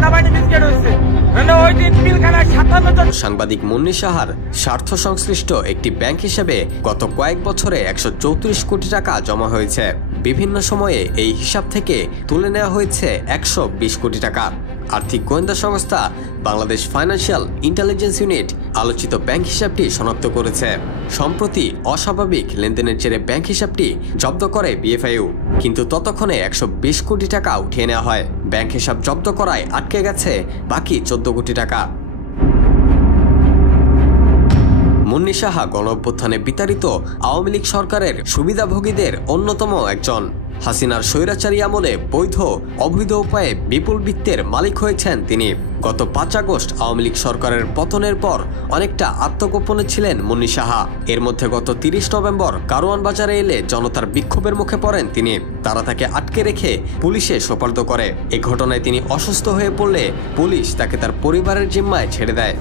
সেনাবাহিনী মিসগেট হয়েছে। ওই দিন পিলখানায় 57 জন সাংবাদিক মুন্নি সাহার স্বার্থ সংশ্লিষ্ট একটি ব্যাংক হিসেবে গত কয়েক বছরে 134 কোটি টাকা জমা হয়েছে। বিভিন্ন সময়ে এই হিসাব থেকে তুলে নেওয়া হয়েছে 120 কোটি টাকা। আর্থিক গোয়েন্দা সংস্থা বাংলাদেশ ফাইন্যান্সিয়াল ইন্টেলিজেন্স ইউনিট আলোচিত ব্যাংক হিসাবটি শনাক্ত করেছে। সম্প্রতি অস্বাভাবিক লেনদেনের জেরে ব্যাংক হিসাবটি জব্দ করে বিএফআইইউ, কিন্তু ততক্ষণে 120 কোটি টাকা উঠিয়ে নেওয়া হয়। ব্যাংক হিসাব জব্দ করায় আটকে গেছে বাকি 14 কোটি টাকা। মুন্নি সাহা গণঅভ্যুত্থানে বিতাড়িত আওয়ামী লীগ সরকারের সুবিধাভোগীদের অন্যতম একজন। হাসিনার স্বৈরাচারী আমলে বৈধ অবৈধ উপায়ে বিপুল বিত্তের মালিক হয়েছেন তিনি। গত 5 আগস্ট আওয়ামী লীগ সরকারের পতনের পর অনেকটা আত্মগোপনে ছিলেন মুন্নি সাহা। এর মধ্যে গত 30 নভেম্বর কারওয়ান বাজারে এলে জনতার বিক্ষোভের মুখে পড়েন তিনি। তারা তাকে আটকে রেখে পুলিশে সোপর্দ করে। এই ঘটনায় তিনি অসুস্থ হয়ে পড়লে পুলিশ তাকে তার পরিবারের জিম্মায় ছেড়ে দেয়।